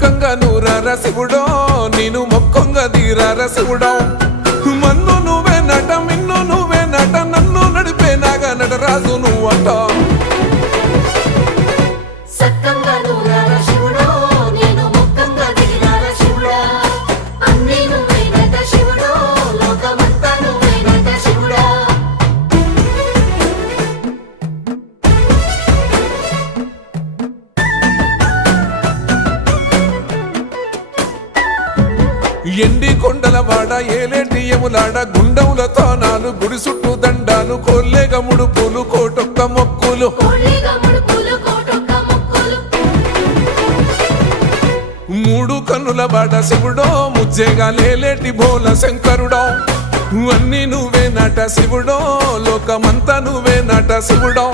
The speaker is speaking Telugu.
సక్కంగా నూరార శివుడో నేను మొక్కంగా దీరార శివుడో మన్ను నువ్వే నట మిన్ను నువ్వే నట నన్ను నడిపే నాగా నటరాజు నువ్వంట సక్కంగా నూరార శివుడో నేను మొక్కంగా దిగిరార శివుడా అన్నీ నువ్వేనట శివుడో లోకమంతా నువ్వేనట శివుడా ఎండి కొండల వాడ ఏలేటి యములాడ గుండములతో నాలు గుడి చుట్టూ దండాలు కొల్లేగ ముడుపులు కోటొక్క మొక్కులు కోళ్ళిగా ముడుపులు కోటొక్క మొక్కులు మూడు కన్నుల వాడ శివుడో ముజ్జేగా లేలేటి భోల శంకరుడో అన్నీ నువ్వే నట శివుడో లోకమంతా నువ్వే నట శివుడో